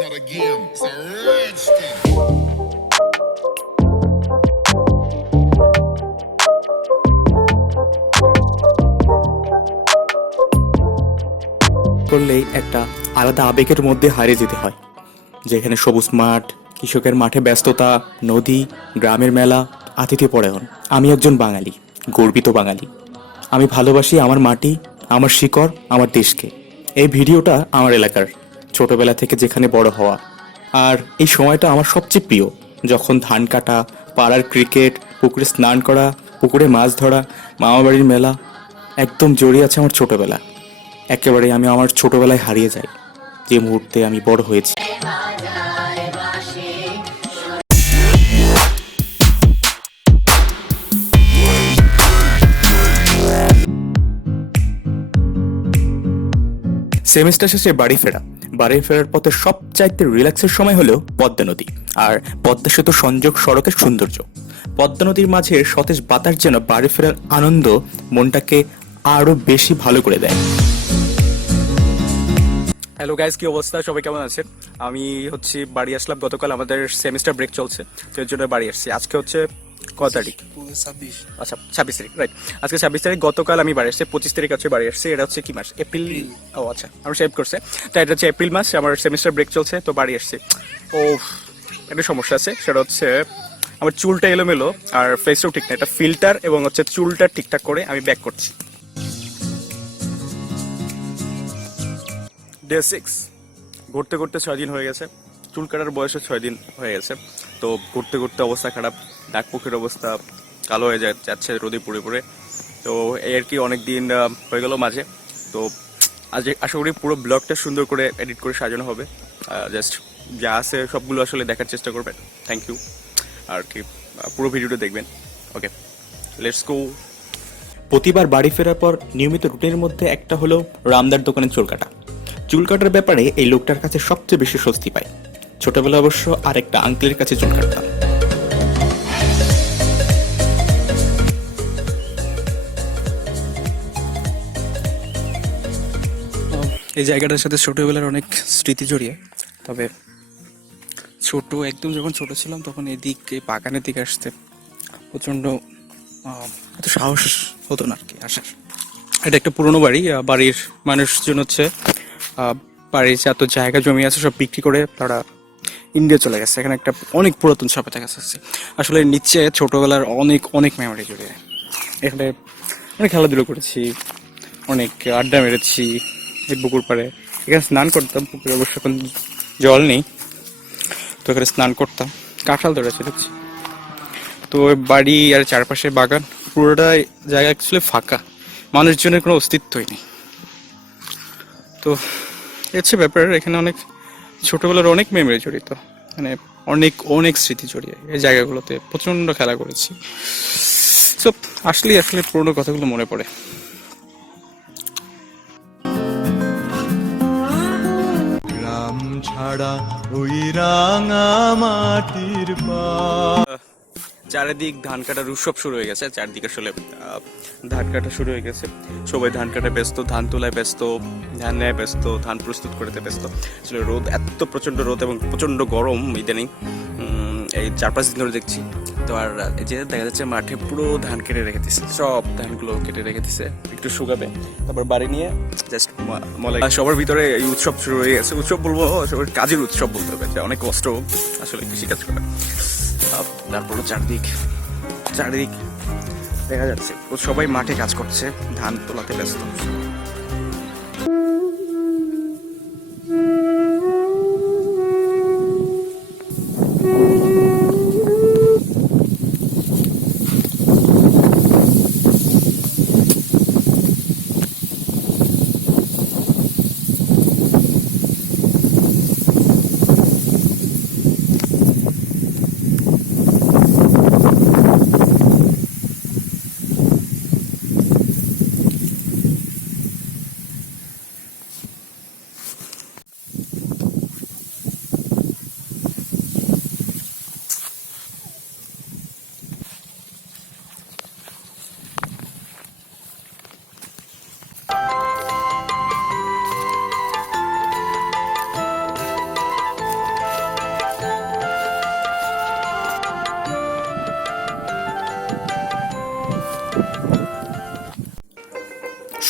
not a game, it's a rich thing. করলেই একটা আলাদা আবেগের মধ্যে হারিয়ে যেতে হয়, যেখানে সবুজ মাঠ, কৃষকের মাঠে ব্যস্ততা, নদী, গ্রামের মেলা, আতিথ্য পরায়ণ। আমি একজন বাঙালি, গর্বিত বাঙালি। আমি ভালোবাসি আমার মাটি, আমার শিকড়, আমার দেশকে। এই ভিডিওটা আমার এলাকার, ছোটবেলা থেকে যেখানে বড় হওয়া। আর এই সময়টা আমার সবচেয়ে প্রিয়, যখন ধান কাটা, পাড়ার ক্রিকেট, পুকুরে স্নান করা, পুকুরে মাছ ধরা, মামাবাড়ির মেলা, একদম জড়িয়ে আছে আমার ছোটবেলা। একেবারে আমি আমার ছোটবেলায় হারিয়ে যাই, যে মুহূর্তে আমি বড় হয়েছি। সেমিস্টার শেষে বাড়ি ফেরার পথে সবচাইতে রিল্যাক্সের সময় হলো পদ্মা নদী আর পদ্মা সেতু সংযোগ সড়কের সৌন্দর্য। পদ্মা নদীর মাঝে সতেজ বাতাস যেন বাড়ি ফেরার আনন্দ মনটাকে আরো বেশি ভালো করে দেয়। হ্যালো গাইস, কি অবস্থা? সবাই কেমন আছেন? আমি বাড়ি আসলাম গতকাল, আমাদের সেমিস্টার ব্রেক চলছে, তো এর জন্য বাড়ি আসছি। আজকে হচ্ছে কত তারিখ? 26। আচ্ছা, 26 তারিখ, রাইট। আজকে 26 তারিখ, গতকাল আমি বাড়ি আসছি। 25 তারিখ হচ্ছে বাড়ি আসছি। এটা হচ্ছে কি মাস? এপ্রিল। ও আচ্ছা, আমার সেভ করছে। তো এটা হচ্ছে এপ্রিল মাস, আমার সেমিস্টার ব্রেক চলছে, তো বাড়ি আসছি। ও, একটা সমস্যা আছে, সেটা হচ্ছে আমার চুলটা এলোমেলো আর ফেসটাও ঠিক না। এটা ফিল্টার এবং হচ্ছে চুলটা ঠিকঠাক করে আমি ব্যাক করছি। ডে 6, ঘুরতে ঘুরতে 6 দিন হয়ে গেছে। চুল কাটার বয়সে 6 দিন হয়ে গেছে। তো ঘুরতে ঘুরতে অবস্থা খারাপ, নাকপুকের অবস্থা কালো হয়ে যাচ্ছে রোদে পুড়ে পুড়ে। তো এই আর কি, অনেক দিন হয়ে গেল মাঝে। তো আজ আশা করি পুরো ব্লগটা সুন্দর করে এডিট করে সাজানো হবে। জাস্ট যা আছে সবগুলো আসলে দেখার চেষ্টা করবেন। Thank you. আর কি, পুরো ভিডিওটা দেখবেন। ওকে, লেটস গো। প্রতিবার বাড়ি ফেরার পর নিয়মিত রুটিনের মধ্যে একটা হলো রামদার দোকানে চুল কাটা। চুল কাটার ব্যাপারে এই লোকটার কাছে সবচেয়ে বেশি স্বস্তি পায়। ছোটবেলা অবশ্য আরেকটা আঙ্কেলের কাছে চুল কাটতাম। এই জায়গাটার সাথে ছোটবেলার অনেক স্মৃতি জড়িয়ে। তবে একদম যখন ছোট ছিলাম তখন এই বাগানের দিকে আসতে প্রচণ্ড এত সাহস হতো না আর কি আসার। এটা একটা পুরনো বাড়ি, বাড়ির মানুষজন হচ্ছে বাড়ির যে এত জায়গা জমি আছে সব বিক্রি করে তারা ইন্ডিয়া চলে গেছে। এখানে একটা অনেক পুরাতন সাপে দেখা যাচ্ছে। আসলে নিচে ছোটবেলার অনেক অনেক মেমোরি জড়িয়ে। এখানে অনেক খেলাধুলো করেছি, অনেক আড্ডা মেরেছি এই পুকুর পাড়ে। এখানে স্নান করতাম, পুকুরে অবশ্য এখন জল নেই, তো এখানে স্নান করতাম, কাঁঠাল ধরেছে দেখছি। তো বাড়ি আর চারপাশে বাগান, পুরোটাই জায়গা অ্যাকচুয়ালি ফাঁকা, মানুষজনের কোনো অস্তিত্বই নেই। তো হচ্ছে ব্যাপার, এখানে অনেক ছোটবেলার অনেক মেমোরি জড়িত, মানে অনেক অনেক স্মৃতি জড়িয়ে। এই জায়গাগুলোতে প্রচণ্ড খেলা করেছি। সব আসলে পুরোনো কথাগুলো মনে পড়ে। গ্রাম ছাড়া ওই রাঙা মাটির পা। চারিদিক ধান কাটার উৎসব শুরু হয়ে গেছে। চারদিকে আসলে ধান কাটা শুরু হয়ে গেছে। সবাই ধান কাটা ব্যস্ত, ধান তোলায় ব্যস্ত, ধান নেয় ব্যস্ত, ধান প্রস্তুত করতে ব্যস্ত। আসলে রোদ, এত প্রচণ্ড রোদ এবং প্রচণ্ড গরম ইদানিং এই 4-5 দিন ধরে দেখছি। তো আর এই যে দেখা যাচ্ছে মাঠে পুরো ধান কেটে রেখে দিচ্ছে, সব ধানগুলো কেটে রেখে দিচ্ছে, একটু শুকাবে, তারপর বাড়ি নিয়ে জাস্ট মলাই। সবার ভিতরে এই উৎসব শুরু হয়ে গেছে। উৎসব বলবো, সবার কাজের উৎসব বলতে হবে, অনেক কষ্ট আসলে কৃষিকাজ করা। তারপরে চারদিক দেখা যাচ্ছে সবাই মাঠে কাজ করছে, ধান তোলাতে ব্যস্ত।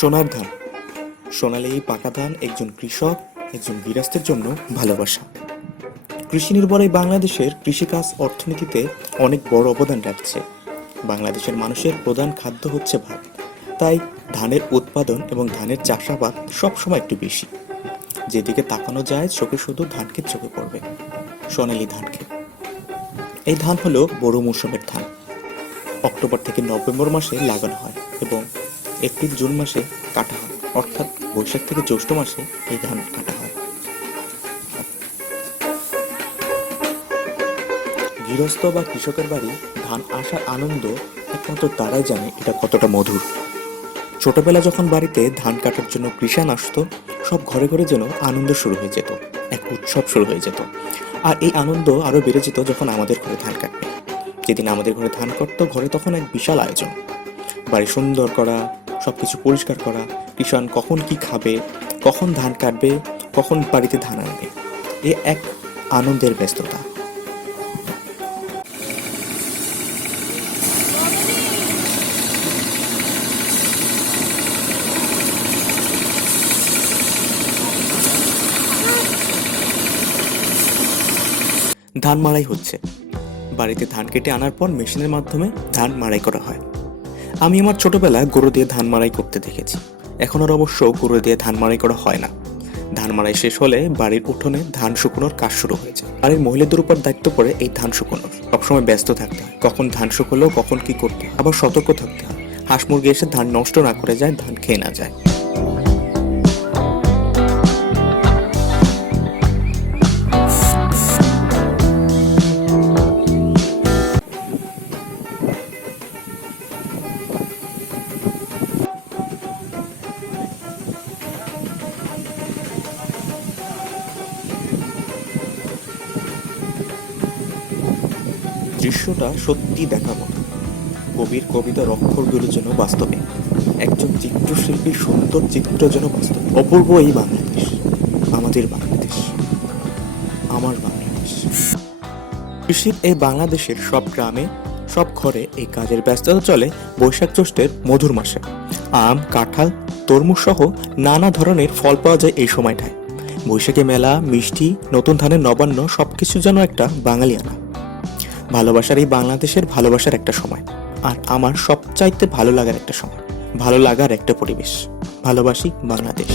সোনার ধান, সোনালী এই পাকা ধান একজন কৃষক, একজন গৃহস্থের জন্য ভালোবাসা। কৃষি নির্ভর এই বাংলাদেশের কৃষিকাজ অর্থনীতিতে অনেক বড় অবদান রাখছে। বাংলাদেশের মানুষের প্রধান খাদ্য হচ্ছে ভাত, তাই ধানের উৎপাদন এবং ধানের চাষাবাদ সবসময় একটু বেশি। যেদিকে তাকানো যায় চোখে শুধু ধান ক্ষেত চোখে পড়বে, সোনালী ধান ক্ষেত। এই ধান হলো বড় মৌসুমের ধান। অক্টোবর থেকে নভেম্বর মাসে লাগানো হয় এবং এপ্রিল জুন মাসে কাটা হয়, অর্থাৎ বৈশাখ থেকে জ্যৈষ্ঠ মাসে এই ধান কাটা হয়। গৃহস্থ বা কৃষকের বাড়ি ধান আসার আনন্দ একমাত্র তারাই জানে এটা কতটা মধুর। ছোটবেলা যখন বাড়িতে ধান কাটার জন্য কৃষাণ আসতো, সব ঘরে ঘরে যেন আনন্দ শুরু হয়ে যেত, এক উৎসব শুরু হয়ে যেত। আর এই আনন্দ আরো বেড়ে যেত যখন আমাদের ঘরে ধান কাটবে। যেদিন আমাদের ঘরে ধান কাটতো, ঘরে তখন এক বিশাল আয়োজন, বাড়ি সুন্দর করা, সবকিছু পরিষ্কার করা, কৃষাণ কখন কি খাবে, কখন ধান কাটবে, কখন বাড়িতে ধান আনবে, এ এক আনন্দের ব্যস্ততা। ধান মাড়াই হচ্ছে। বাড়িতে ধান কেটে আনার পর মেশিনের মাধ্যমে ধান মাড়াই করা হয়। আমি আমার ছোটবেলায় গরু দিয়ে ধান মাড়াই করতে দেখেছি। এখন আর অবশ্য গরু দিয়ে ধান মাড়াই করা হয় না। ধান মাড়াই শেষ হলে বাড়ির উঠোনে ধান শুকোনোর কাজ শুরু হয়ে যায়। বাড়ির মহিলাদের উপর দায়িত্ব পড়ে এই ধান শুকোনোর। সবসময় ব্যস্ত থাকতে হয়, কখন ধান শুকোলো, কখন কি করতে হয়, আবার সতর্ক থাকতে হয় হাঁস মুরগি এসে ধান নষ্ট না করে যায়, ধান খেয়ে না যায়। দৃশ্যটা সত্যি দেখার মতো। কবির কবিতার অক্ষরগুলো যেন বাস্তবে, একজন চিত্রশিল্পীর সুন্দর চিত্র যেন বাস্তবে। অপূর্ব এই বাংলাদেশ, আমাদের বাংলাদেশ, আমার বাংলাদেশ। কৃষির এই বাংলাদেশের সব গ্রামে, সব ঘরে এই কাজের ব্যস্ততা চলে বৈশাখ জ্যৈষ্ঠের মধুর মাসে। আম, কাঁঠাল, তরমুজ সহ নানা ধরনের ফল পাওয়া যায় এই সময়টায়। বৈশাখে মেলা, মিষ্টি, নতুন ধানের নবান্ন, সবকিছু যেন একটা বাঙালিয়ানা। ভালোবাসার এই বাংলাদেশের ভালোবাসার একটা সময়, আর আমার সবচাইতে ভালো লাগার একটা সময়, ভালো লাগার একটা পরিবেশ। ভালোবাসি বাংলাদেশ।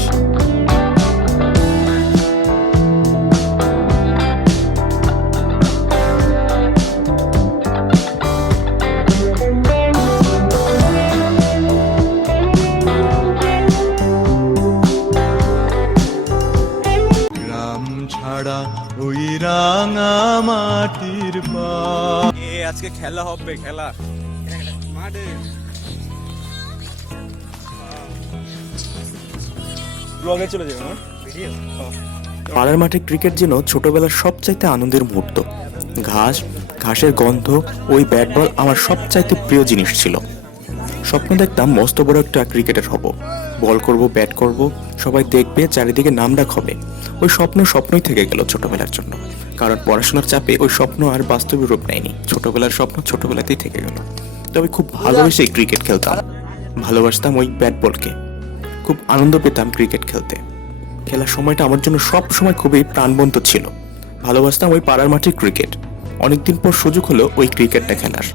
গ্রাম ছাড়া ওই রাঙা মাটির পা। আজকে খেলা হবে, খেলা মাঠে ব্লগে চলে যাবে না। পাড়ার মাঠে ক্রিকেট যেন ছোটবেলার সবচাইতে আনন্দের মুহূর্ত। ঘাসের গন্ধ, ওই ব্যাট বল আমার সবচাইতে প্রিয় জিনিস ছিল। স্বপ্ন দেখতাম মস্ত বড় একটা ক্রিকেটার হব, বল করব, ব্যাট করব, সবাই দেখবে, চারিদিকে নাম ডাক হবে। ওই স্বপ্নই থেকে গেল ছোটবেলার জন্য, কারণ পড়াশোনার চাপে ওই স্বপ্ন আর বাস্তবে রূপ নেয়নি। ছোটবেলার স্বপ্ন ছোটবেলাতেই থেকে গেল। তবে খুব ভালোবেসে ক্রিকেট খেলতাম, ভালোবাসতাম ওই ব্যাট বলকে, খুব আনন্দ পেতাম ক্রিকেট খেলতে। খেলার সময়টা আমার জন্য সব সময় খুবই প্রাণবন্ত ছিল। ভালোবাসতাম ওই পাড়ার মাঠে ক্রিকেট। অনেকদিন পর সুযোগ হলো ওই ক্রিকেটটা খেলার।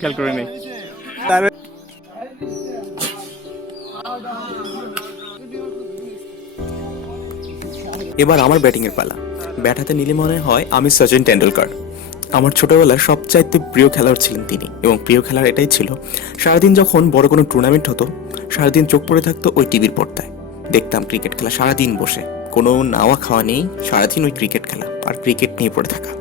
খেয়াল করে নেই। এবার আমার ব্যাটিং এর পালা। ব্যাট হাতে নিলে মনে হয় আমি সচিন টেন্ডুলকার। আমার ছোটবেলার সবচাইতে প্রিয় খেলোয়াড় ছিলেন তিনি, এবং প্রিয় খেলার এটাই ছিল সারাদিন যখন বড় কোনো টুর্নামেন্ট হতো সারাদিন চোখ পড়ে থাকতো ওই টিভির পর্দায়। দেখতাম ক্রিকেট খেলা সারাদিন বসে, কোনো নাওয়া খাওয়া নেই, সারাদিন ওই ক্রিকেট খেলা আর ক্রিকেট নিয়ে পড়ে থাকা।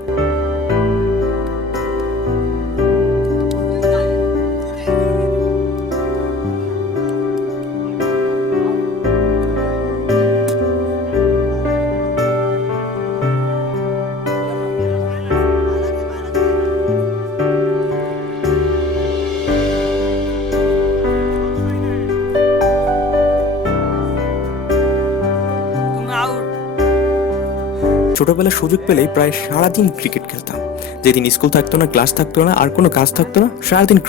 ছোটবেলায় সুযোগ পেলেই প্রায় সারাদিন ক্রিকেট খেলতাম। যেদিন স্কুল থাকতো না, ক্লাস থাকতো না, আর কোনো কাজ থাকতো না, সারাদিন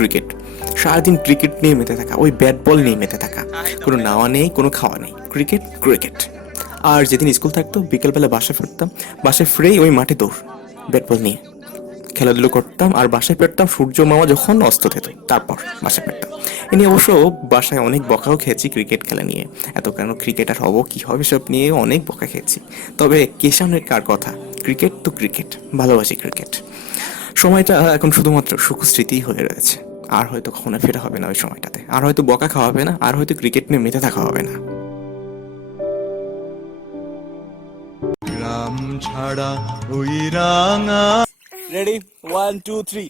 ক্রিকেট নিয়ে মেতে থাকা, ওই ব্যাট বল নিয়ে মেতে থাকা, কোনো নাওয়া নেই, কোনো খাওয়া নেই, ক্রিকেট ক্রিকেট। আর যেদিন স্কুল থাকতো বিকেলবেলা বাসায় ফিরতাম, বাসায় ফিরেই ওই মাঠে দৌড়, ব্যাট বল নিয়ে খেলাধুলো করতাম, আর বাসায় ফিরতাম সূর্য মামা যখন অস্ত যেত, তারপর বাসায় ফিরতাম। এ নিয়ে অবশ্য বাসায় অনেক বকাও খেয়েছি ক্রিকেট খেলা নিয়ে, এত কেন ক্রিকেটার হব, কী হবে, সব নিয়ে অনেক বকা খেয়েছি। তবে কে সামনে কার কথা, ক্রিকেট তো ক্রিকেট, ভালোবাসি ক্রিকেট। সময়টা এখন শুধুমাত্র সুখ স্মৃতিই হয়ে রয়েছে, আর হয়তো কখনো ফেরা হবে না ওই সময়টাতে, আর হয়তো বকা খাওয়া হবে না, আর হয়তো ক্রিকেট নিয়ে মেতে থাকা হবে না। গ্রাম ছাড়া ওই রাঙা রেডি 1 2 3।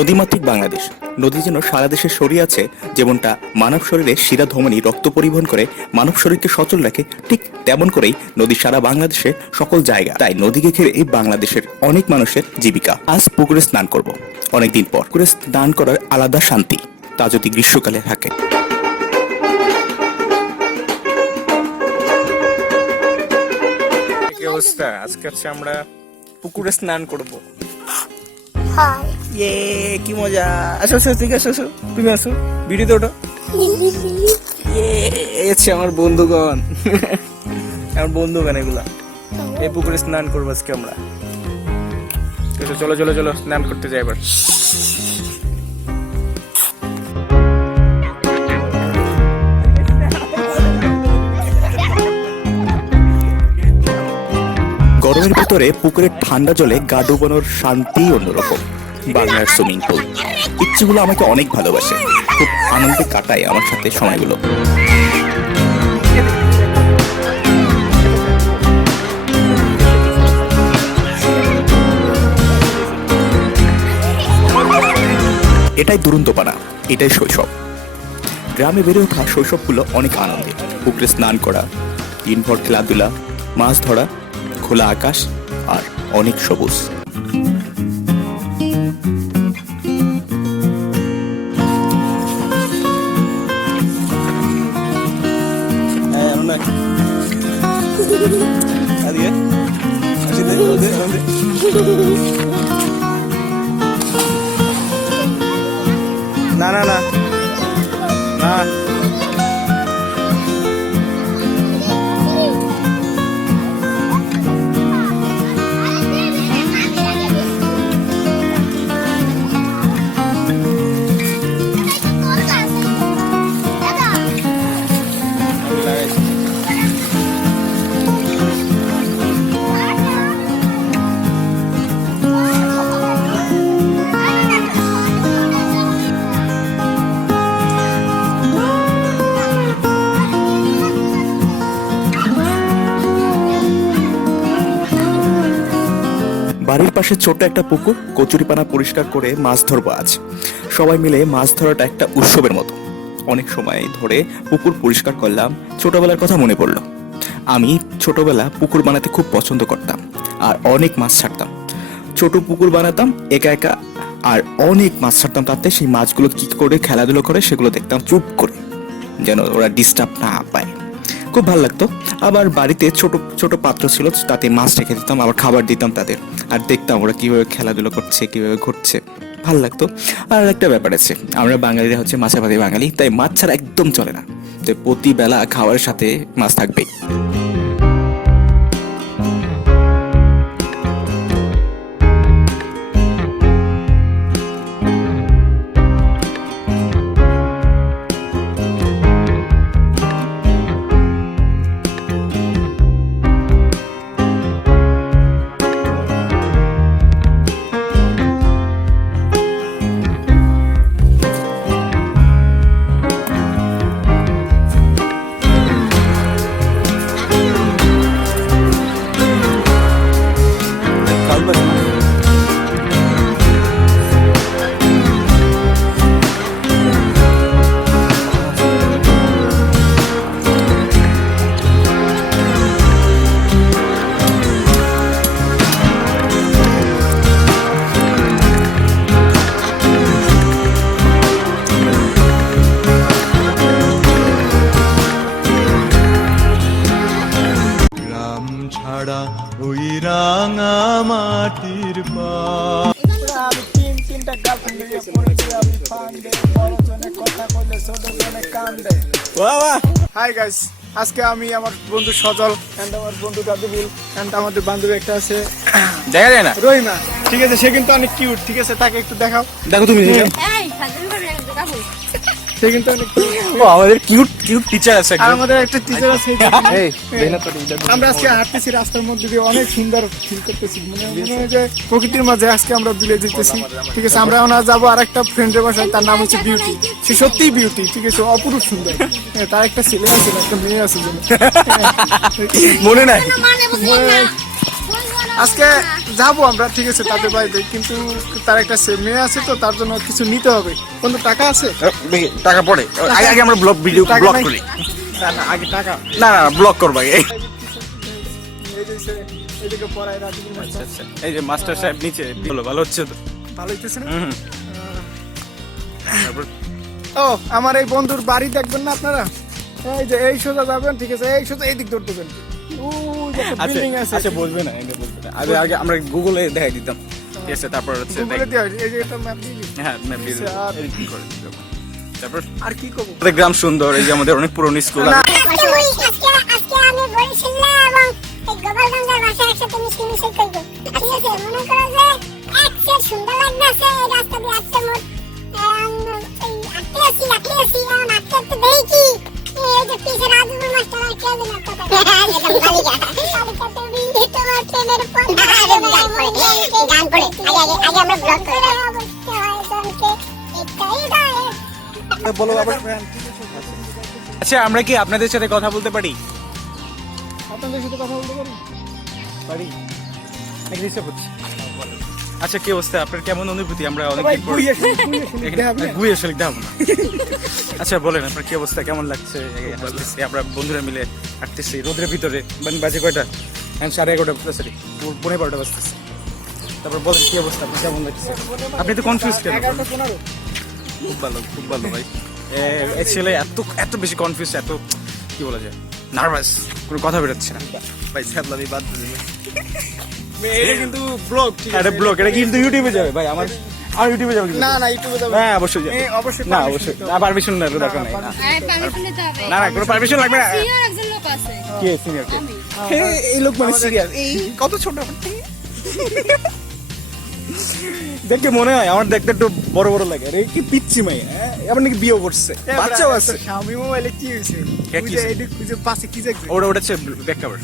নদীমাতৃক বাংলাদেশ। নদী যেন সারা দেশে ছড়িয়ে আছে, যেমনটা মানব শরীরে শিরা ধমনী রক্ত পরিবহন করে মানব শরীরকে সচল রাখে, ঠিক তেমন করেই নদী সারা বাংলাদেশে সকল জায়গা। তাই নদীকে ঘিরে এই বাংলাদেশের অনেক মানুষের জীবিকা। আজ পুকুরে স্নান করব, অনেকদিন পর। পুকুরে স্নান করার আলাদা শান্তি, তা যদি গ্রীষ্মকালে থাকে। কি অবস্থা? আজকে হচ্ছে আমরা পুকুরে স্নান করব। ইয়ে কি মজা! আসো আসো, ঠিক আছে, আসো তুমি, আসো ভিডিওতে ওঠো। এই হচ্ছে আমার বন্ধুগণ, আমার বন্ধুগণ এগুলা। এই পুকুরে স্নান করবো আজকে আমরা। চলো চলো চলো স্নান করতে যাই এবার। গরমের ভিতরে পুকুরের ঠান্ডা জলে গা ডুবানোর শান্তি অন্যরকম। বাংলার সুইমিং পুল ইচ্ছেগুলো আমাকে অনেক ভালোবাসে, খুব আনন্দে কাটায় আমার সাথে সময়গুলো। এটাই দুরন্তপাড়া, এটাই শৈশব। গ্রামে বেড়ে ওঠা শৈশবগুলো অনেক আনন্দের। পুকুরে স্নান করা, দিনভর খেলাধুলা, মাছ ধরা, খোলা আকাশ আর অনেক সবুজ। না না না না, বাড়ির পাশে ছোট্ট একটা পুকুর, কচুরিপানা পরিষ্কার করে মাছ ধরবো আজ। সবাই মিলে মাছ ধরাটা একটা উৎসবের মতো। অনেক সময় ধরে পুকুর পরিষ্কার করলাম, ছোটবেলার কথা মনে পড়লো। আমি ছোটবেলা পুকুর বানাতে খুব পছন্দ করতাম, আর অনেক মাছ ছাড়তাম। ছোট পুকুর বানাতাম একা একা, আর অনেক মাছ ছাড়তাম। তাতে সেই মাছগুলো কি করে খেলাধুলো করে সেগুলো দেখতাম চুপ করে, যেন ওরা ডিস্টার্ব না পায়। খুব ভালো লাগতো। আবার বাড়িতে ছোট ছোট পাত্র ছিল, তাতে মাছ রেখে দিতাম, আবার খাবার দিতাম তাদের, আর দেখতাম ওরা কীভাবে খেলাধুলা করছে, কীভাবে ঘুরছে, ভালো লাগতো। আর একটা ব্যাপার আছে, আমরা বাঙালিরা হচ্ছে মাছাভাতি বাঙালি, তাই মাছ ছাড়া একদম চলে না, তো প্রতিবেলা খাওয়ার সাথে মাছ থাকবেই। গ্রাম ছাড়া ওই রাঙা মাটির পা আমি তিনটা গার্লফ্রেন্ড নিয়ে পড়েছি, আমি ফান্দে বড় জনে কথা বলে ছোট জনে কান্দে। হাই গাইস, আজকে আমি আমার বন্ধু সজল এন্ড আমার বন্ধু গাবিবুল এন্ড আমাদের বান্ধবী একটা আছে দেখা যায় না, রহিমা, ঠিক আছে? সে কিন্তু অনেক কিউট, ঠিক আছে? তাকে একটু দেখাও। দেখো তুমি, সে কিন্তু অনেক cute। ও আমাদের কিউট কিউট টিচার আছে আর আমাদের একটা টিচার আছে। আমরা আজকে হাঁটতেছি রাস্তার মধ্যে দিয়ে, অনেক সুন্দর ফিল করতেছি, মনে হয় যে প্রকৃতির মাঝে আজকে আমরা বিলে যেতেছি, ঠিক আছে? আমরা ওনা যাবো আর একটা ফ্রেন্ডের বাসায়, তার নাম হচ্ছে বিউটি। সে সত্যিই বিউটি, ঠিক আছে? অপরূপ সুন্দর। হ্যাঁ, তার একটা ছেলে আছে, একটা মেয়ে আছে যেন। মনে নাই। আজকে যাবো আমরা, ঠিক আছে, তাদের বাড়িতে, কিন্তু তার একটা মেয়ে আছে, তো তার জন্য কিছু নিতে হবে। কোনো টাকা আছে? টাকা পড়ে আগে আগে আমরা ভিডিও টাকা ব্লগ নাই? করি। না না, আগে টাকা। না না ব্লগ করবো আগে। এই যে এদিকে পড়ায় রাজীবুল মাস্টার। আচ্ছা, এই যে মাস্টার সাহেব নিচে, ভালো হচ্ছে তো। ভালো হইতেছে না? হুম। তারপর ও, আমার এই বন্ধুর বাড়ি দেখবেন না আপনারা? এই যে এই সোজা যাবেন, ঠিক আছে? এই সোজা এইদিক ধরতেবেন, ওই যে একটা বিল্ডিং আছে। আচ্ছা বলবে না, এটা বলবে না। আগে আগে আমরা গুগলে দেখাই দিতাম, ঠিক আছে? তারপর হচ্ছে গুগলে দেওয়া হয়েছে, এই যে এটা ম্যাপ দিয়ে দিই। হ্যাঁ ম্যাপ দিয়ে আর- এডিটিং করে দিতাম। তারপর আর কি করবো? আমাদের গ্রাম সুন্দর, এই যে আমাদের অনেক পুরনো স্কুল। না, আজকে আমি বরিশালে এবং এই গোপালগঞ্জের বাসায় একসাথে মিষ্টি মিশিয়ে করব। ঠিক আছে, মনে করো যে একসাথে সুন্দর লাগতেছে এই রাস্তা দিয়ে আসছে মোট আটকে আসি এখন আটকে দেখি এই যে পিছে রাজুর মাস্টার আর কে যেন কথা একদম বালিকা তুমি তোমার ট্রেনের পথ গান করে আগে আমরা ব্লগ করে অবশ্যই হয় জনকে এটাই দাঁড়ে বলো আবার। আচ্ছা আমরা কি আপনাদের সাথে কথা বলতে পারি? আপনাদের সাথে কথা বলতে পারি? পারি। নাকি ডিস্টার্ব হচ্ছে? আচ্ছা কি অবস্থা, আপনার কেমন অনুভূতি? আমরা ভাই, অনেকদিন পর ঘুরিয়ে শুনি, দেখাবি না? ঘুরে আসলে দেখাবো না। আচ্ছা বলেন আপনার কি অবস্থা, কেমন লাগছে? এই হাঁটতেছি, আমরা বন্ধুরা মিলে হাঁটতেছি রোদের ভিতরে। বাজে কয়টা? এখন 11:30, সরি 12:15 বাজতেছে। তারপর বলেন কি অবস্থা, আপনার কেমন লাগছে? আপনি তো কনফিউজ কেন? 11:15। খুব ভালো, খুব ভালো ভাই। এই ছেলে এত এত বেশি কনফিউজ, এত কি বলা যায়, নার্ভাস, কোনো কথা বেরোচ্ছে না ভাই। ছাড়লাম বাদ দিলে এটা কিন্তু ব্লগ, ঠিক আছে? এটা ব্লগ, এটা কিন্তু ইউটিউবে যাবে ভাই। আমার ইউটিউবে যাবে কিন্তু। না না, ইউটিউবে যাবে। হ্যাঁ অবশ্যই যাবে। অবশ্যই না permission অবশ্যই দিতে না, হবে। পারমিশন না, দরকার নাই। না না কোনো পারমিশন লাগবে না। একজন লোক আছে কি সিনিয়র কে? আমি এই লোক মানে সিরিয়াস, এই কত ছোট দেখে মনে হয় আমার দেখতে একটু বড় বড় লাগে। আরে কি পিচ্ছি মাই, হ্যাঁ আবার নাকি বিয়ে করছে, বাচ্চাও আছে। স্বামী মোবাইলে কি হয়েছে? হ্যাঁ, কি ওই যে হয়েছে? এদিক ওই যে পাশে কি দেখবে? ওটা হচ্ছে ব্যাক কভার।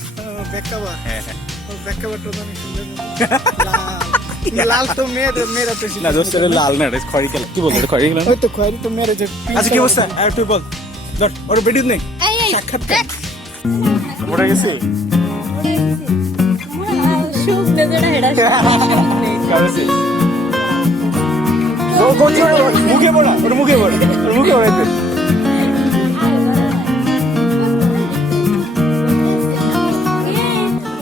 Back cover. হ্যাঁ হ্যাঁ। ব্যাক কভারটা তো অনেক সুন্দর। লাল। লাল তো মেয়েরা তো না দোস্ত এটা লাল না, এটা খয়রি কালার। কি বলতো খয়রি কালার? ওই তো খয়েরি তো মেয়েরা যে pink আচ্ছা কি colour অবস্থা, আর তুই বল। ধর ওর বেডিউ নেই এই সাক্ষাৎকার পড়ে গেছে। সুখ দেজেটা হেডা কাছে ও কোন মুখে পড়া, ওর মুখে পড়া, ওর মুখে পড়াইতে।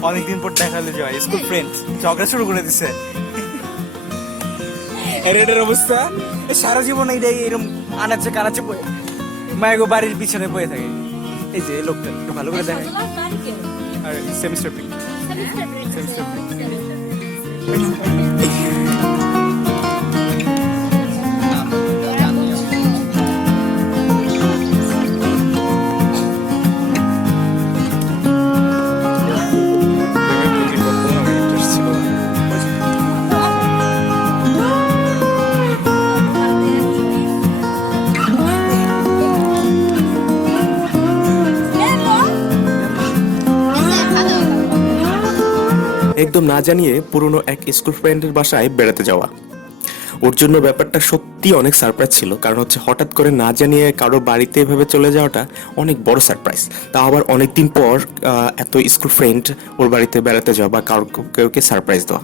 অনেকদিন পর দেখালে যায় স্কুল ফ্রেন্ড, ঝগড়া শুরু করে দিছে। এর অবস্থা সারা জীবন এইটাই এরকম আনাচে কানাচে বয়ে মায়ের বাড়ির পিছনে বয়ে থাকে। এই যে এই লোকটা একটু ভালো করে দেখাই। নারকেল আর সেমিস্টার পিক। একদম না জানিয়ে পুরনো এক স্কুল ফ্রেন্ডের বাসায় বেড়াতে যাওয়া। ওর জন্য ব্যাপারটা সত্যি অনেক সারপ্রাইজ ছিল, কারণ হচ্ছে হঠাৎ করে না জানিয়ে কারো বাড়িতে এভাবে চলে যাওয়াটা অনেক বড় সারপ্রাইজ। তা আবার অনেকদিন পর এত স্কুল ফ্রেন্ড ওর বাড়িতে বেড়াতে যাওয়া বা কাউকে সারপ্রাইজ দেওয়া।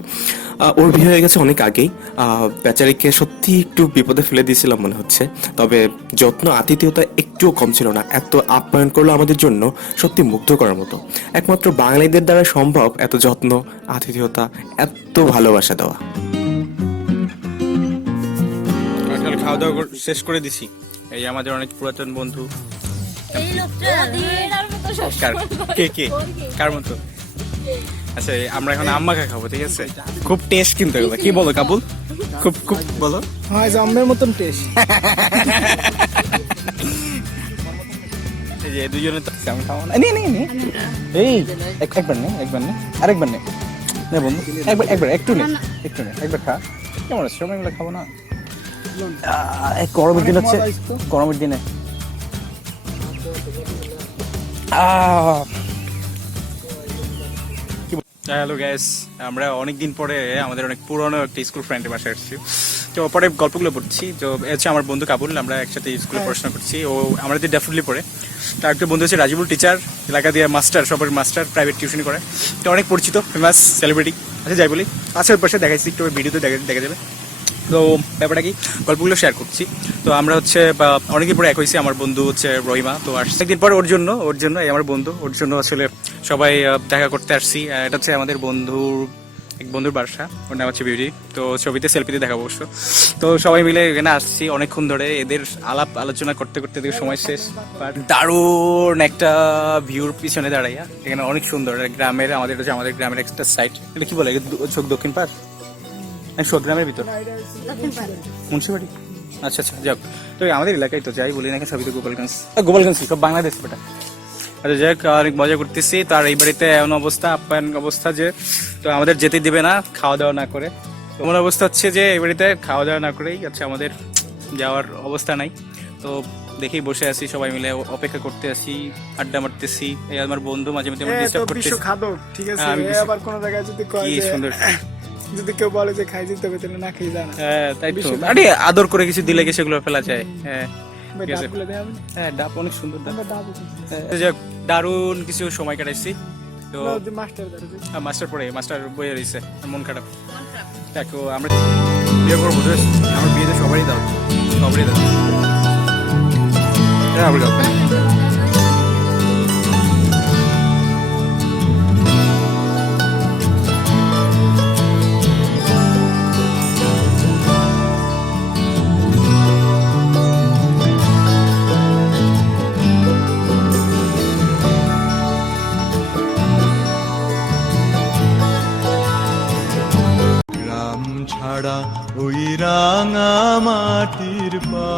ওর বিয়ে হয়ে গেছে অনেক আগেই। বেচারিকে সত্যি একটু বিপদে ফেলে দিয়েছিলাম মনে হচ্ছে, তবে যত্ন আতিথেয়তা একটুও কম ছিল না। এত আপ্যায়ন করলো আমাদের জন্য, সত্যি মুগ্ধ করার মতো। একমাত্র বাঙালিদের দ্বারা সম্ভব এত যত্ন, আতিথেয়তা, এত ভালোবাসা দেওয়া। সকাল খাওয়া দাওয়া শেষ করে দিছি। এই আমাদের অনেক পুরাতন বন্ধু। এই লোকটা এর মতো কে কে কার মতো? আচ্ছা আমরা এখন আম্মা খা খাবো, ঠিক আছে? খুব টেস্ট কিন্তু এগুলো, কি বলো কাবুল? খুব খুব বলো। হ্যাঁ জম্মের মতন টেস্ট। এই যে দুজনে তো আমি খাবো না। নে এই একবার নে আরেকবার নে বন্ধু, একবার একটু নে একবার খা। কেমন আছে? সময় মিলে খাবো না। গরমের দিন হচ্ছে, গরমের দিনে হ্যালো গ্যাস, আমরা অনেকদিন পরে আমাদের অনেক পুরনো একটা স্কুল ফ্রেন্ডের বাসায় আসছি। তো পরে গল্পগুলো পড়ছি। তো হচ্ছে আমার বন্ধু কাবুল, আমরা একসাথে স্কুলে পড়াশোনা করছি। ও আমাদের ডেফিনেটলি পড়ে। তার একটা বন্ধু হচ্ছে রাজিবুল, টিচার, এলাকা দিয়ে মাস্টার, সবার মাস্টার, প্রাইভেট টিউশন করে। তো অনেক পরিচিত, ফেমাস সেলিব্রিটি। আচ্ছা যাই বলি, আচ্ছা ওর পাশে দেখাইছি, একটু ভিডিওতে দেখা যাবে। তো ব্যাপারটা কি, গল্পগুলো শেয়ার করছি। তো আমরা হচ্ছে অনেকদিন পরে এক হয়েছি। আমার বন্ধু হচ্ছে রহিমা, তো আসছে একদিন পর ওর জন্য এই আমার বন্ধু, ওর জন্য আসলে সবাই দেখা করতে আসছি। এটা হচ্ছে আমাদের এক বন্ধুর বাসা, ওর নাম হচ্ছে বিউটি। তো ছবিতে সেলফিতে দেখাবো অবশ্য। তো সবাই মিলে এখানে আসছি অনেকক্ষণ ধরে, এদের আলোচনা করতে করতে এদের সময় শেষ। দারুণ একটা ভিউর পিছনে দাঁড়াইয়া, এখানে অনেক সুন্দর গ্রামের, আমাদের গ্রামের একটা সাইড। এটা কি বলে, দক্ষিণ পাড়, গ্রামের ভিতর মুন্সিবাড়ি। আচ্ছা যাক, তো আমাদের এলাকায় তো যাই বলি না, সবই তো গোপালগঞ্জ সব বাংলাদেশ বেটা। আচ্ছা যাক, অনেক মজা করতেছি। তার এই বাড়িতে এমন অবস্থা, আপ্যায়ন অবস্থা যে তো আমাদের যেতে দিবে না খাওয়া দাওয়া না করে। এমন অবস্থা হচ্ছে যে এই বাড়িতে খাওয়া দাওয়া না করেই আচ্ছা আমাদের যাওয়ার অবস্থা নাই। তো দেখি বসে আছি, সবাই মিলে অপেক্ষা করতে আছি, আড্ডা মারতেছি। এই আমার বন্ধু মাঝে মাঝে ডিস্টার্ব করতেছে। খাদক, ঠিক আছে? আবার কোন জায়গায় যদি কয় কি যে সুন্দর, যদি কেউ বলে যে খাই দিতে হবে, তাহলে না খেয়ে যায় না। হ্যাঁ তাই তো, আরে আদর করে কিছু দিলে কি সেগুলো ফেলা যায়? হ্যাঁ ঠিক আছে। ডাবগুলো দেয়া হবে? হ্যাঁ ডাব অনেক সুন্দর ডাব। আমরা ডাবও খাইছি। যাক, দারুণ কিছু সময় কাটাইছি। তো আমরা যে মাস্টার দাঁড়াবে। মাস্টার বইয়ে রয়েছে, মন খারাপ। দেখো আমরা বিয়ে করবো, আমার বিয়েতে সবারই দাও। হ্যাঁ আমরা যাবো। গ্রাম ছাড়া ওই রাঙা মাটির পা।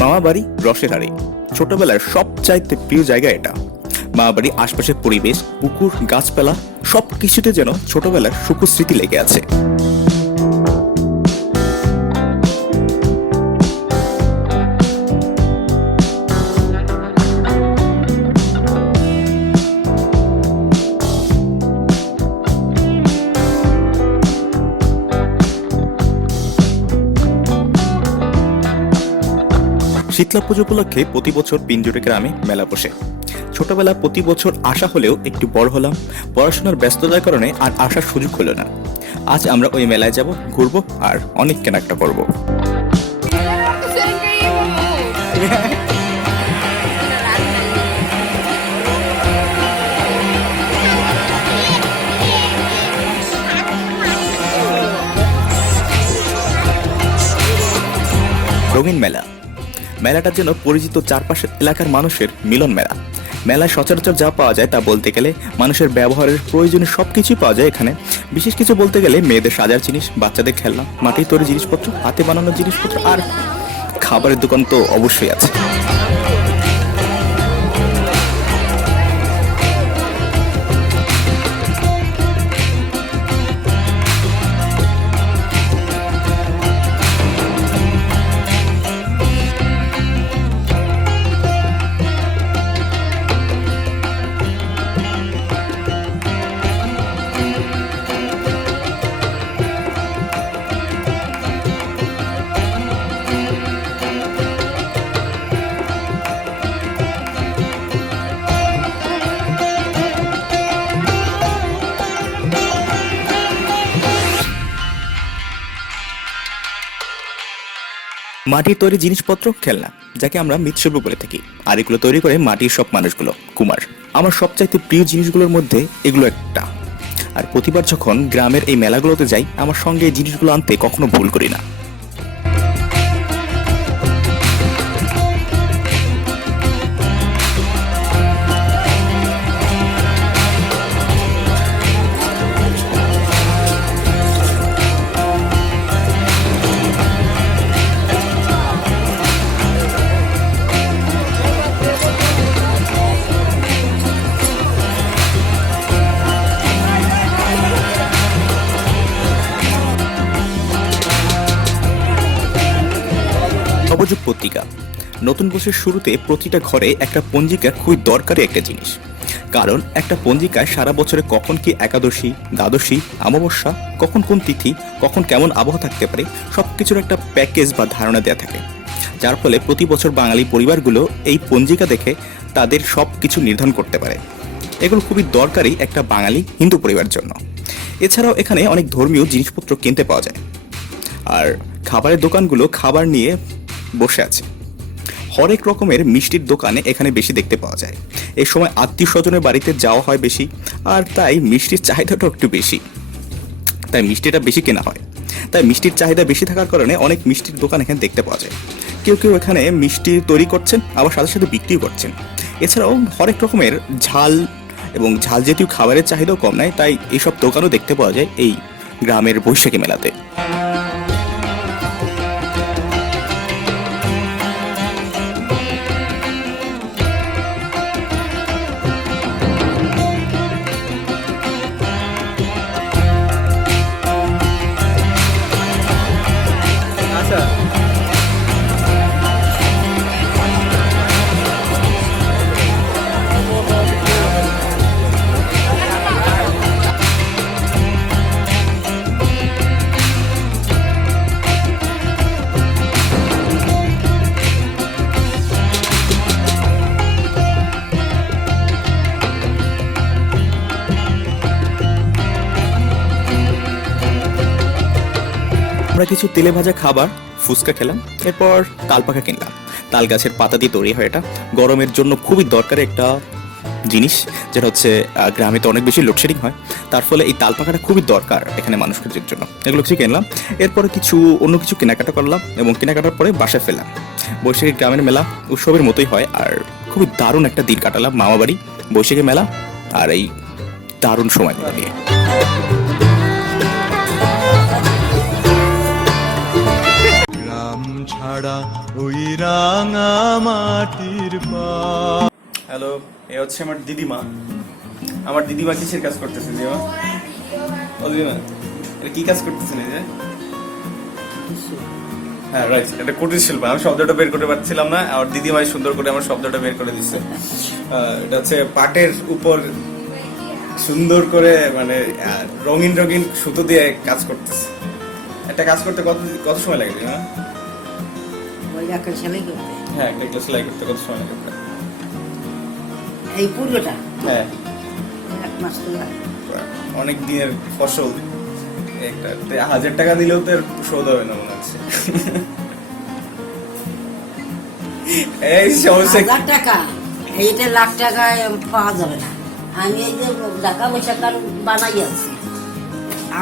মামা বাড়ি রসের হাড়ি, ছোটবেলার সবচাইতে প্রিয় জায়গা এটা। মামা বাড়ির আশপাশের পরিবেশ, পুকুর, গাছপালা, সবকিছুতে যেন ছোটবেলার সুখ স্মৃতি লেগে আছে। শীতলা পুজো উপলক্ষে প্রতি বছর পিঞ্জুরে গ্রামে মেলা বসে। ছোটবেলা প্রতি বছর আসা হলেও একটু বড় হলাম, পড়াশোনার ব্যস্ততার কারণে আর আসার সুযোগ হলো না। আজ আমরা ওই মেলায় যাব, ঘুরবো আর অনেক কেনাকাটা করবো। রঙিন মেলা। মেলাটা যেন পরিচিত চারপাশের এলাকার মানুষের মিলন মেলা। মেলায় সচরাচর যা পাওয়া যায় তা বলতে গেলে মানুষের ব্যবহারের প্রয়োজনীয় সবকিছুই পাওয়া যায় এখানে। বিশেষ কিছু বলতে গেলে মেয়েদের সাজার জিনিস, বাচ্চাদের খেলনা, মাটির তৈরি জিনিসপত্র, হাতে বানানো জিনিসপত্র, আর খাবারের দোকান তো অবশ্যই আছে। মাটির তৈরি জিনিসপত্র, খেলনা, যাকে আমরা মৃৎশিল্প বলে থাকি, আর এগুলো তৈরি করে মাটির সব মানুষগুলো, কুমার। আমার সবচাইতে প্রিয় জিনিসগুলোর মধ্যে এগুলো একটা। আর প্রতিবার যখন গ্রামের এই মেলাগুলোতে যাই, আমার সঙ্গে এই জিনিসগুলো আনতে কখনো ভুল করি না। নবযুগ পত্রিকা। নতুন বছরের শুরুতে প্রতিটা ঘরে একটা পঞ্জিকা খুবই দরকারি একটা জিনিস, কারণ একটা পঞ্জিকায় সারা বছরে কখন কি একাদশী, দ্বাদশী, অমাবস্যা, কখন কোন তিথি, কখন কেমন আবহাওয়া থাকতে পারে, সবকিছুর একটা প্যাকেজ বা ধারণা দেওয়া থাকে, যার ফলে প্রতি বছর বাঙালি পরিবারগুলো এই পঞ্জিকা দেখে তাদের সব কিছু নির্ধারণ করতে পারে। এগুলো খুবই দরকারি একটা বাঙালি হিন্দু পরিবারের জন্য। এছাড়াও এখানে অনেক ধর্মীয় জিনিসপত্র কিনতে পাওয়া যায়, আর খাবারের দোকানগুলো খাবার নিয়ে বসে আছে। হরেক রকমের মিষ্টির দোকানে এখানে বেশি দেখতে পাওয়া যায়। এই সময় আত্মীয় স্বজনের বাড়িতে যাওয়া হয় বেশি, আর তাই মিষ্টির চাহিদাটাও একটু বেশি, তাই মিষ্টিটা বেশি কেনা হয়। তাই মিষ্টির চাহিদা বেশি থাকার কারণে অনেক মিষ্টির দোকান এখানে দেখতে পাওয়া যায়। কেউ কেউ এখানে মিষ্টি তৈরি করছেন, আবার সাথে সাথে বিক্রিও করছেন। এছাড়াও হরেক রকমের ঝাল এবং ঝাল জাতীয় খাবারের চাহিদাও কম নয়, তাই এইসব দোকানও দেখতে পাওয়া যায় এই গ্রামের বৈশাখী মেলাতে। আমরা কিছু তেলে ভাজা খাবার, ফুচকা খেলাম, এরপর তালপাখা কিনলাম। তাল গাছের পাতা দিয়ে তৈরি হয়, এটা গরমের জন্য খুবই দরকারি একটা জিনিস, যেটা হচ্ছে গ্রামে তো অনেক বেশি লোডশেডিং হয়, তার ফলে এই তালপাখাটা খুবই দরকার এখানে মানুষের জন্য। এগুলো কিছু কিনলাম, এরপরে অন্য কিছু কেনাকাটা করলাম, এবং কেনাকাটার পরে বাসায় ফেললাম। বৈশাখী গ্রামের মেলা উৎসবের মতোই হয়, আর খুবই দারুণ একটা দিন কাটালাম মামাবাড়ি, বৈশাখী মেলা আর এই দারুণ সময়গুলো নিয়ে। ছাড়া ওই রাঙা মাটির পা। হ্যালো, এ হচ্ছে আমার দিদিমা। আমার দিদিমা কিসের কাজ করতেছে? দিদিমা, ও দিদিমা, এটা কি কাজ করতেছেন? এই যে হ্যাঁ রাইট, এটা কুটির শিল্প। আমি শব্দটা বের করতে পারছিলাম না, আর দিদিমাই সুন্দর করে আমার শব্দটা বের করে দিচ্ছে। এটা হচ্ছে পাটের উপর সুন্দর করে মানে রঙিন রঙিন সুতো দিয়ে কাজ করতেছে। একটা কাজ করতে কত সময় লাগে? দিদিমা, হ্যাঁ একটা সেলাই করতে কত সময় লাগে? এই পুরোটা হ্যাঁ, 1 মাস লাগে। অনেক দিনের ফসল, একটা 1000 টাকা দিলেও তো শোধ হবে না মনে হচ্ছে। এই সমস্যা 1000 টাকা, এইটা লাখ টাকায় পাওয়া যাবে না। আমি এই যে টাকা পয়সা কারণ বানাই আছি,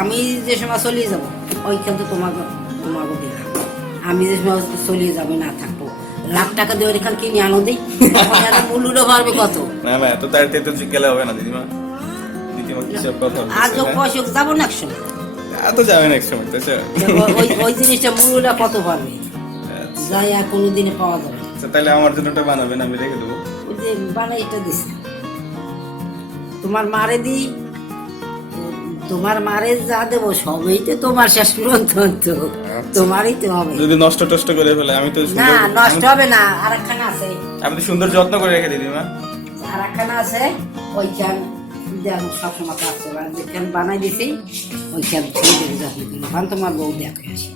আমি যে সময় চলে যাবো ওইখান তো তোমাকে দিলাম। আমি যে চলিয়ে যাবে না থাকবো, লাখ টাকা দিয়ে এখান কিনে আনো দিই, মূল্যটা বাড়বে কত? না না, এত তাড়াতাড়ি তো গেলে হবে না দিদিমা। দিদিমা কিসব কথা আজ বলছে? পয়সা যাবো না একসময়, এত যাবে না এক সময়, তাই তো? ওই জিনিসটা মূল্যটা কত পারবে, যাই আর কোনোদিনে পাওয়া যাবে না। আচ্ছা, তাহলে আমার জন্য ওটা বানাবেন, আমি রেখে দেবো। ওই যে বানাই এটা দিছে, তোমার মারে দি, তোমার মারে যা দেবো সবই তো তোমার শেষ পর্যন্ত তোমারই তো হবে। যদি নষ্ট টষ্ট করে ফেলে, আমি তো না সুন্দর- নষ্ট হবে না, আর একখানা আছে, আমি তো সুন্দর যত্ন করে রেখে দিদিমা। আর একখানা আছে ওইখান দেখো সবসময় কাজ করে, আর যেখান বানাই দিছি ওইখান ছেড়ে দেবে যত্ন করে, ওখান তোমার বউ দেখে আসি।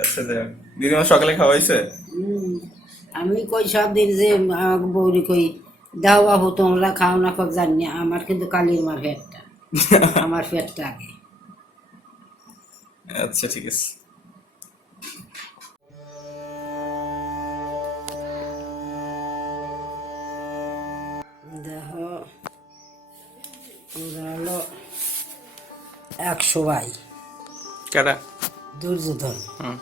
আচ্ছা যাক। দিদিমা সকালে খাওয়াইছে? আমি কই সব দিন যে বৌরি কই দাও বাবু তোমরা খাও না খাও জানি না, আমার কিন্তু কালির মার পেটটা, আমার পেটটা আগে। আচ্ছা ঠিক আছে। দেখো ওরা হলো 100 ভাই, কেডা? দুর্যোধন, হুম।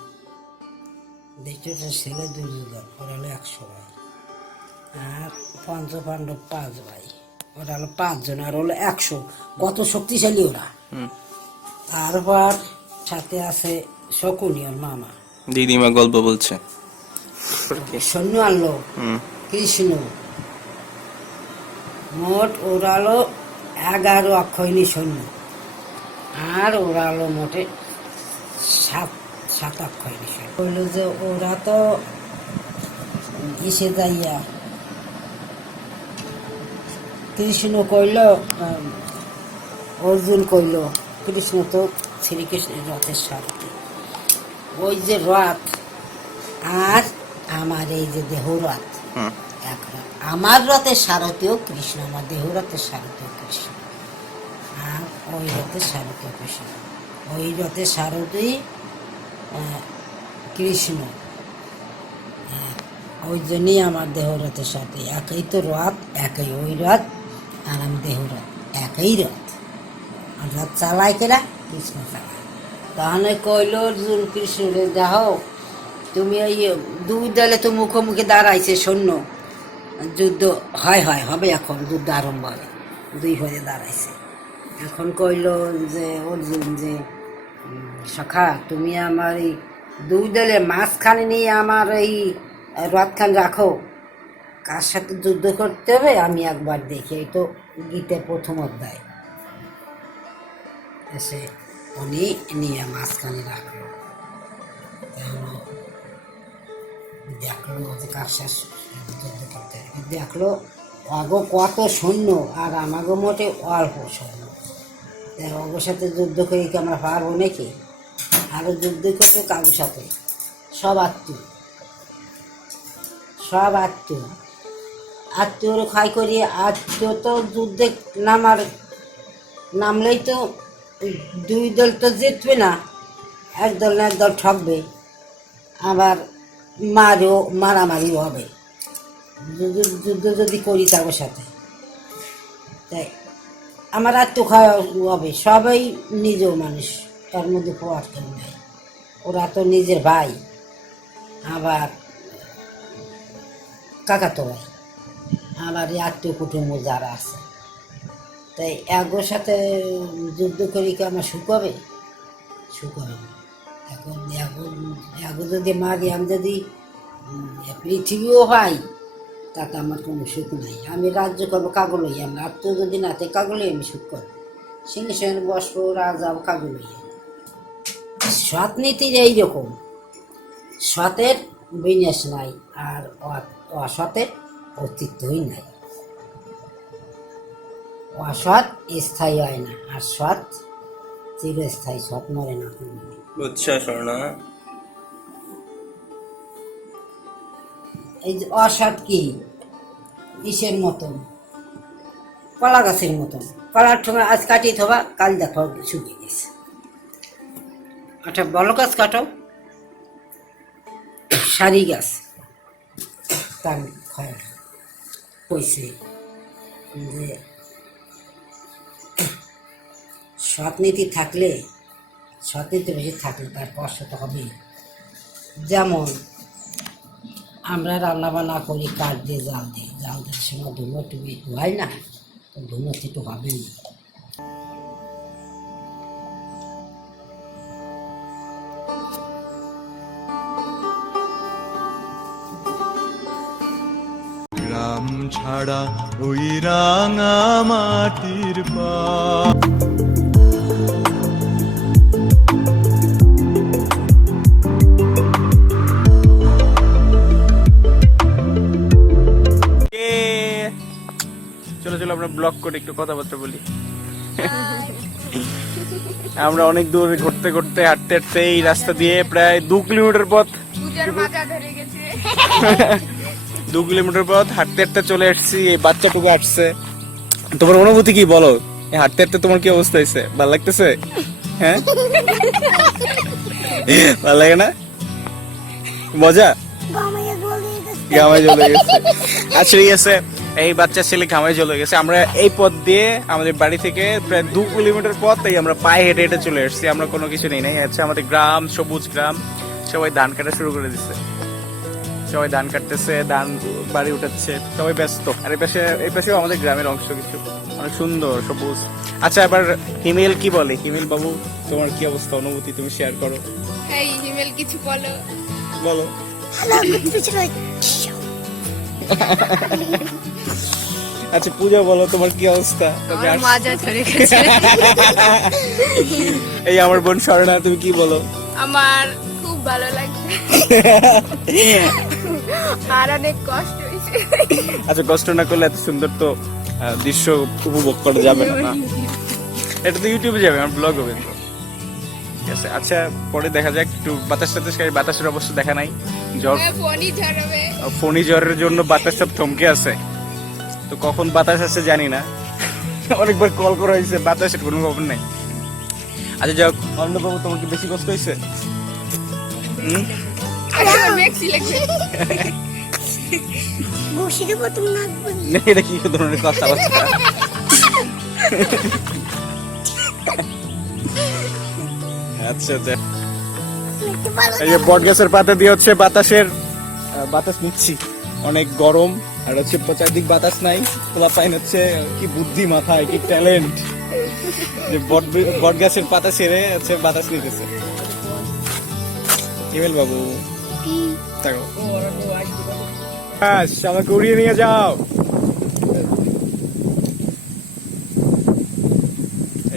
দ্বিতীয়টা ছেলে দুর্যোধন, ওরা হলো 100 ভাই, আর পঞ্চপাণ্ডব 5 ভাই, ওরা হলো 5 জন, আর হলো 100, কত শক্তিশালী ওরা। তারপর সাথে আছে শকুনি ওর মামা, দিদিমা গল্প বলছে। সৈন্য আনলো কৃষ্ণ, মোট ওরা হলো 11 অক্ষয়ণী সৈন্য, আর ওরা হলো মোটে 7 অক্ষয়ণী সৈন্য। বললো যে ওরা তো এসে যাইয়া কৃষ্ণ কইল, অর্জুন কইল, কৃষ্ণ তো শ্রীকৃষ্ণের রথের সারথি, ওই যে রথ আর আমার এই যে দেহ রথ এক রথ, আমার রথের সারথিও কৃষ্ণ, আমার দেহ রথের সারথিও কৃষ্ণ, আর ওই রথের সারথিও কৃষ্ণ, ওই রথের সারথি কৃষ্ণ, ওই জন্যই আমার দেহ রথের সাথে একই তো রথ, একই ওই রথ, আর আমি দেহ রথ একই রথ, আর রথ চালায় কেরা? কৃষ্ণ চালায়। তাহলে কইল অর্জুন কৃষ্ণরে, যাও তুমি এই 2 দলে তো মুখোমুখি দাঁড়াইছে সৈন্য, যুদ্ধ হবে এখন, যুদ্ধ আরম্ভ হবে, 2 হয়ে দাঁড়াইছে। এখন কইল যে অর্জুন যে সখা তুমি আমার এই 2 দলে মাঝখানে নিয়ে আমার এই রথখান রাখো, কার সাথে যুদ্ধ করতে হবে আমি একবার দেখি। এই তো গীতের প্রথম অধ্যায়, এসে উনি নিয়ে মাঝখানে রাখলো, দেখলো যে কার সাথে যুদ্ধ করতে হবে, দেখলো আগো কত সৈন্য আর আমাগো মোটে অল্প সৈন্য, ওর সাথে যুদ্ধ করে কি আমরা পারবো নাকি? আরো যুদ্ধ করতে কারোর সাথে, সব আত্মীয়র খাই করি, আত্মীয় তো যুদ্ধে নামলেই তো 2 দল তো জিতবে না, এক দল না এক দল ঠকবে, আবার মারামারি হবে যুদ্ধ যদি করি তার সাথে, তাই আমার আত্মীয় খাওয়া হবে, সবাই নিজ মানুষ, তার মধ্যে পড়ার কেউ নেই, ওরা তো নিজের ভাই, আবার কাকাতো ভাই, আবার আত্মীয় কুটুম্ব যারা আছে, তাই এগোর সাথে যুদ্ধ করি কি আমার সুখ হবে? সুখ হবে না। এখন এগো যদি মারি, আমি যদি পৃথিবীও পাই তাতে আমার কোনো সুখ নাই। আমি রাজ্য করবো কাগজ লইয়া, আমি আত্মীয় যদি না থাকে কাগজ লইয়া আমি সুখ করবো, সিংহাসনে বসবো, রাজা কাগজ লইয়া। সৎ নীতির এইরকম, সতের বিন্যাস নাই, আর অসতের অস্তিত্বই নাই। অসৎ স্থায়ী হয় না, আর সৎ চিরস্থায়ী, সৎ মরে না। বুঝছো স্বর্ণা? এই যে অসৎ কি, ইসের মতন, কলা গাছের মতন, কলার ঠোঙা আজ কাটিয়ে থবা, কাল দেখো শুকিয়ে গেছে। আচ্ছা বলো গাছ কাটো, সারি গাছ তার কইছে যে সৎ নীতি থাকলে সতীতে বেশি থাকলে তার কষ্ট তো হবেই। যেমন আমরা রান্না বান্না করি কাঠ দিয়ে, জাল দিয়ে, জাল দিয়ে সময় ধুলো টুবি হয় না, তো ধুলো একটু হবেই। গ্রাম ছাড়া ওই রাঙা মাটির পা চলো চলো আমরা ব্লগ করে একটু কথাবার্তা বলি। আমরা অনেক দূর ঘুরতে ঘুরতে হাঁটতে হাঁটতে এই রাস্তা দিয়ে প্রায় 2 কিলোমিটার পথ, 2 কিলোমিটার পথ হাঁটতে হাঁটতে চলে আসছি। এই বাচ্চাটুকু আসছে। তোমার অনুভূতি কি বলো? এই হাঁটতে হাঁটতে তোমার কি অবস্থা হয়েছে? ভালো লাগতেছে? হ্যাঁ, ভালো লাগে না? মজা ঘামাই চলে গেছে। আচ্ছা ঠিক আছে, এই বাচ্চা ছেলে ঘামাই চলে গেছে। আমরা এই পথ দিয়ে আমাদের বাড়ি থেকে প্রায় 2 কিলোমিটার পথ এই আমরা পায়ে হেঁটে হেঁটে চলে এসেছি। আমরা কোনো কিছু নেই নাই। আচ্ছা আমাদের গ্রাম, সবুজ গ্রাম, সবাই ধান কাটা শুরু করে দিচ্ছে। সবাই ধান কাটতেছে, ধান বাড়ি উঠাচ্ছে, সবাই ব্যস্ত। আর এই পাশেও আমাদের গ্রামের অংশ কিছু অনেক সুন্দর সবুজ। আচ্ছা এবার হিমেল কি বলে? হিমেল বাবু, তোমার কি অবস্থা, অনুভূতি তুমি শেয়ার করো। এই হিমেল কিছু বলো। বলো। আচ্ছা পূজা বলো, তোমার কি অবস্থা? আমার মাজা ধরে গেছে। এই আমার বোন স্বর্ণা, তুমি কি বলো? আমার খুব ভালো লাগছে আর অনেক কষ্ট হয়েছে। আচ্ছা কষ্ট না করলে এত সুন্দর তো দৃশ্য উপভোগ করা যাবে না। এটা তো ইউটিউবে যাবে, আমার ব্লগ হবে। ঠিক আছে, আচ্ছা পরে দেখা যাক। একটু বাতাস টাতাস খাই, বাতাসের অবস্থা দেখা নাই। জ্বর, ফণি জ্বরের জন্য বাতাস সব থমকে আছে। তো কখন বাতাস আসছে জানি না। অনেকবার কল করা হয়েছে, বাতাসের কোনো খবর নাই। আচ্ছা যাক, অন্নবাবু তোমার কি বেশি কষ্ট হয়েছে? এটা কি ধরনের কথাবার্তা? আচ্ছা আচ্ছা, এই যে বট গাছের পাতা দিয়ে হচ্ছে বাতাস নিচ্ছি। অনেক গরম আর হচ্ছে চারদিক বাতাস নাই। তোলা পাইন হচ্ছে কি বুদ্ধি মাথায়, কি ট্যালেন্ট যে বট গাছের পাতা ছেড়ে হচ্ছে বাতাস নিতেছে। হিমেল বাবু আমাকে উড়িয়ে নিয়ে যাও।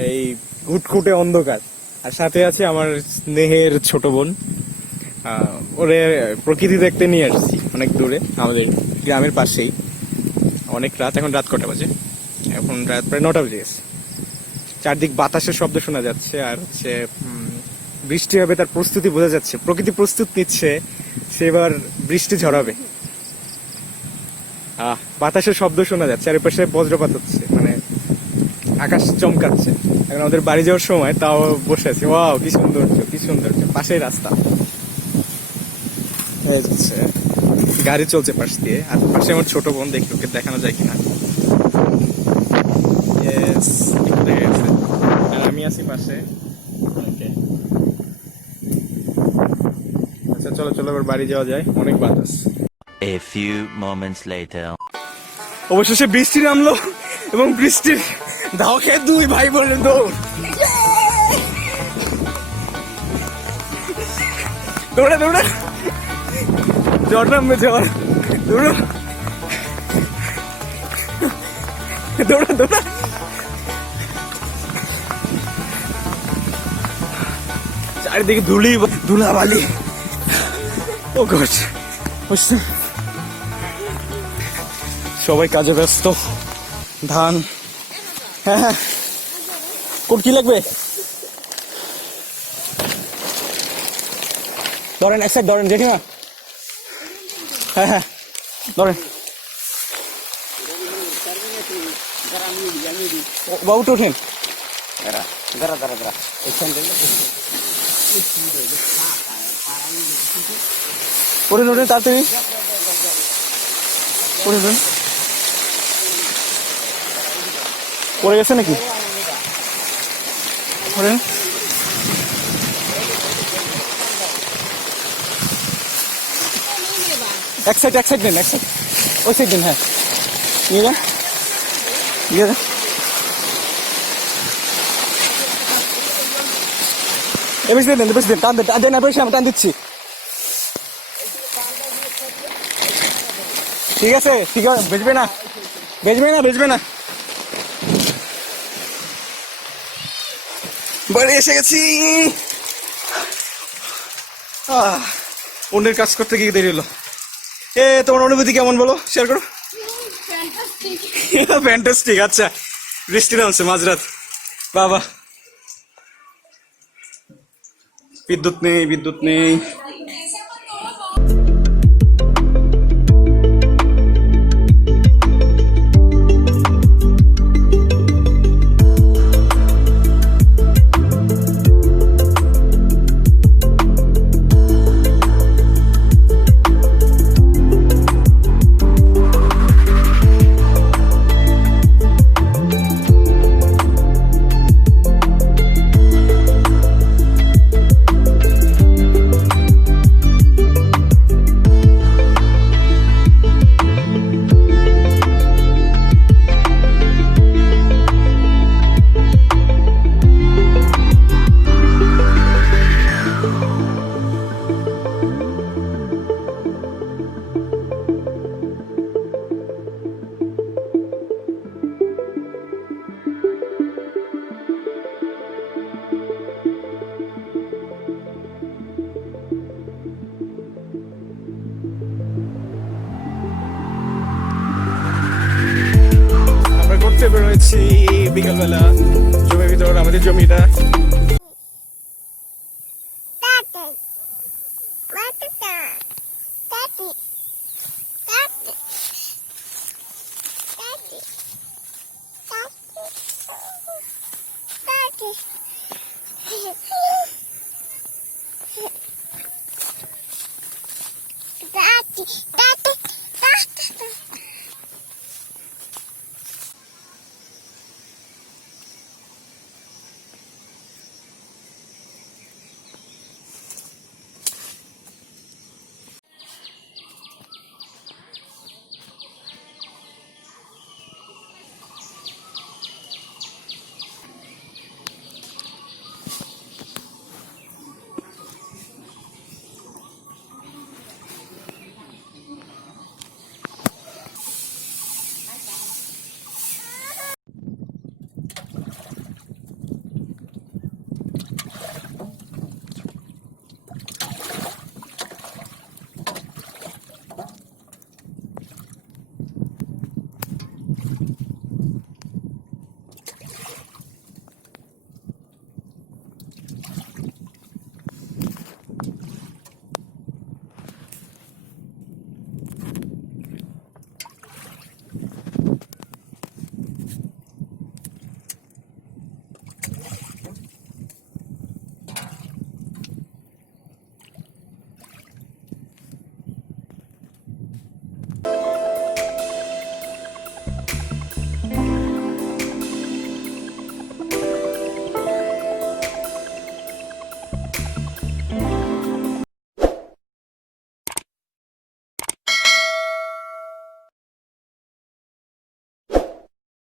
এই ঘুটঘুটে অন্ধকার, আর সাথে আছে আমার স্নেহের ছোট বোন। ওরে প্রকৃতি দেখতে নিয়ে আসছি অনেক দূরে, আমাদের গ্রামের পাশেই। অনেক রাত, এখন রাত কটা বাজে? এখন রাত প্রায় 9টা বেজে গেছে। চারদিক বাতাসের শব্দ শোনা যাচ্ছে, আর হচ্ছে বৃষ্টি হবে তার প্রস্তুতি বোঝা যাচ্ছে। প্রকৃতি প্রস্তুত নিচ্ছে, সেবার বৃষ্টি ঝরাবে। বাতাসের শব্দ শোনা যাচ্ছে, আর এপাশে বজ্রপাত হচ্ছে, মানে আকাশ চমকাচ্ছে। এখন আমাদের বাড়ি যাওয়ার সময় তাও বসে আছি। ওয়াও কি সৌন্দর্য, কি সৌন্দর্য! পাশেই রাস্তা, গাড়ি চলছে পাশ দিয়ে। আর পাশে আমার ছোট বোন, দেখি ওকে দেখানো যায় কিনা। আর আমি আছি পাশে। আচ্ছা চলো চলো এবার বাড়ি যাওয়া যায়, অনেক বাতাস। A few moments later. অবশেষে বৃষ্টি নামলো এবং বৃষ্টির ধাও খেয়ে 2 ভাই বোনের দৌড়। দৌড়ে দৌড়ে জ্বর নামবে, জ্বর। দৌড়ো দৌড়া দৌড়া। চারিদিকে ধুলাবালি। ও গড, সবাই কাজে ব্যস্ত। ধান, হ্যাঁ কোট কি লাগবে? ধরেন এক সাইড ধরেন, দেখি না। হ্যাঁ হ্যাঁ ধরেন। বাবু তো ওঠেন। ওঠেন ওঠেন তাড়াতাড়ি ওঠেন। পড়ে গেছে নাকি? ওঠেন। এক সাইড নেন, এক সাইড, ওই সাইড নেন, হ্যাঁ নিয়ে যান, নিয়ে যান। বেশি দেন, বেশি দেন, টান দেন, বেশি আমি টান দিচ্ছি। ঠিক আছে, ঠিক আছে, বেচবে না, বেচবে না। বাড়ি এসে গেছি। অন্যের কাজ করতে গিয়ে দেরি হলো। তোমার অনুভূতি কেমন বলো, শেয়ার করো। ফ্যান্টাস্টিক। আচ্ছা, বৃষ্টি নামছে মাঝরাত, বাবা। বিদ্যুৎ নেই। আমরা ঘুরতে বেরোয়েছি বিকালবেলা জমির ভিতর, আমাদের জমিটা